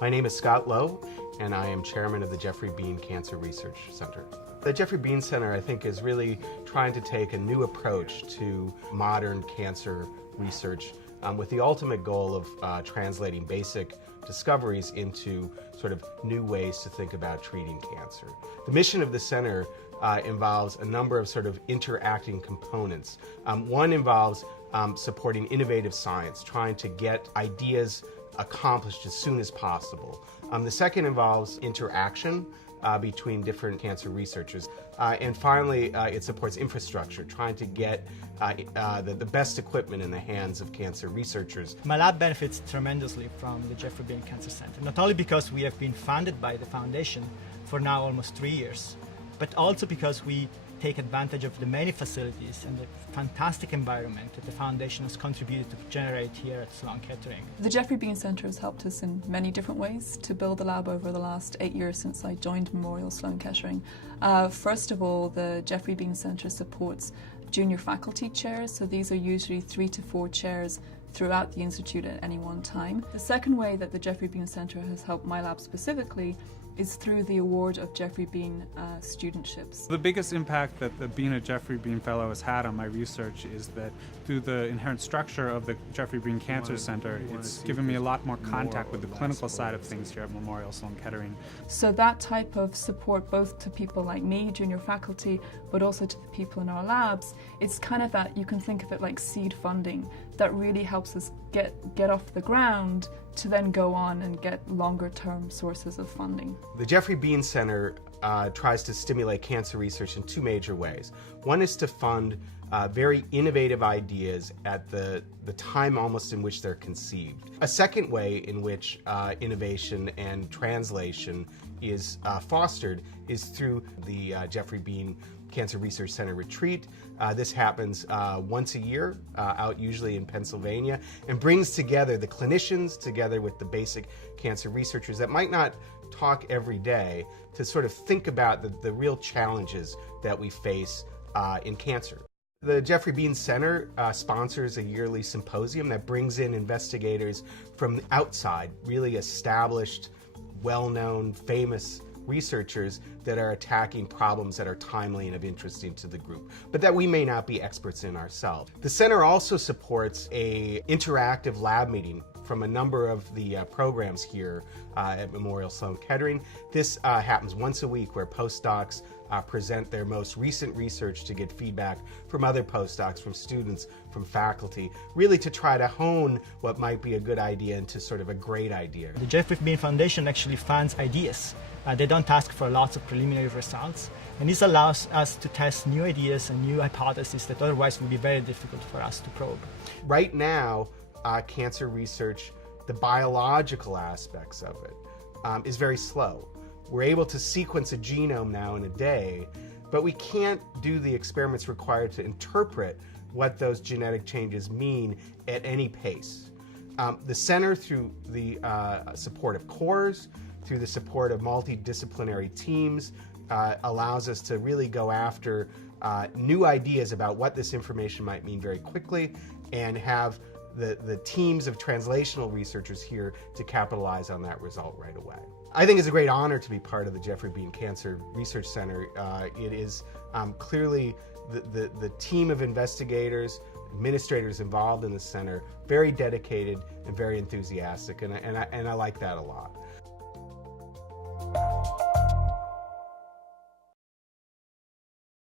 My name is Scott Lowe, and I am chairman of the Geoffrey Beene Cancer Research Center. The Geoffrey Beene Center, I think, is really trying to take a new approach to modern cancer research with the ultimate goal of translating basic discoveries into sort of new ways to think about treating cancer. The mission of the center involves a number of sort of interacting components. One involves supporting innovative science, trying to get ideas accomplished as soon as possible. The second involves interaction between different cancer researchers. And finally, it supports infrastructure, trying to get the best equipment in the hands of cancer researchers. My lab benefits tremendously from the Geoffrey Beene Cancer Center, not only because we have been funded by the foundation for now almost 3 years, but also because we take advantage of the many facilities and the fantastic environment that the foundation has contributed to generate here at Sloan-Kettering. The Geoffrey Beene Center has helped us in many different ways to build the lab over the last 8 years since I joined Memorial Sloan-Kettering. First of all, the Geoffrey Beene Center supports junior faculty chairs, so these are usually 3 to 4 chairs throughout the Institute at any one time. The second way that the Geoffrey Beene Center has helped my lab specifically is through the award of Geoffrey Beene studentships. The biggest impact that being a Geoffrey Beene Fellow has had on my research is that through the inherent structure of the Geoffrey Beene Cancer Center, it's given me a lot more contact with the clinical side of things here at Memorial Sloan-Kettering. So that type of support, both to people like me, junior faculty, but also to the people in our labs, it's kind of that, you can think of it like seed funding, that really helps us get off the ground to then go on and get longer term sources of funding. The Geoffrey Beene Center tries to stimulate cancer research in 2 major ways. One is to fund very innovative ideas at the time almost in which they're conceived. A second way in which innovation and translation is fostered is through the Geoffrey Beene Cancer Research Center retreat. This happens once a year, out usually in Pennsylvania, and brings together the clinicians together with the basic cancer researchers that might not talk every day to sort of think about the real challenges that we face in cancer. The Geoffrey Beene Center sponsors a yearly symposium that brings in investigators from outside, really established, well-known, famous researchers that are attacking problems that are timely and of interest to the group, but that we may not be experts in ourselves. The center also supports an interactive lab meeting from a number of the programs here at Memorial Sloan-Kettering. This happens once a week, where postdocs present their most recent research to get feedback from other postdocs, from students, from faculty, really to try to hone what might be a good idea into sort of a great idea. The Geoffrey Beene Foundation actually funds ideas. They don't ask for lots of preliminary results, and this allows us to test new ideas and new hypotheses that otherwise would be very difficult for us to probe. Right now, cancer research, the biological aspects of it, is very slow. We're able to sequence a genome now in a day, but we can't do the experiments required to interpret what those genetic changes mean at any pace. The center, through the support of cores, through the support of multidisciplinary teams, allows us to really go after new ideas about what this information might mean very quickly, and have the teams of translational researchers here to capitalize on that result right away. I think it's a great honor to be part of the Geoffrey Beene Cancer Research Center. It is clearly the team of investigators, administrators involved in the center, very dedicated and very enthusiastic, and I like that a lot.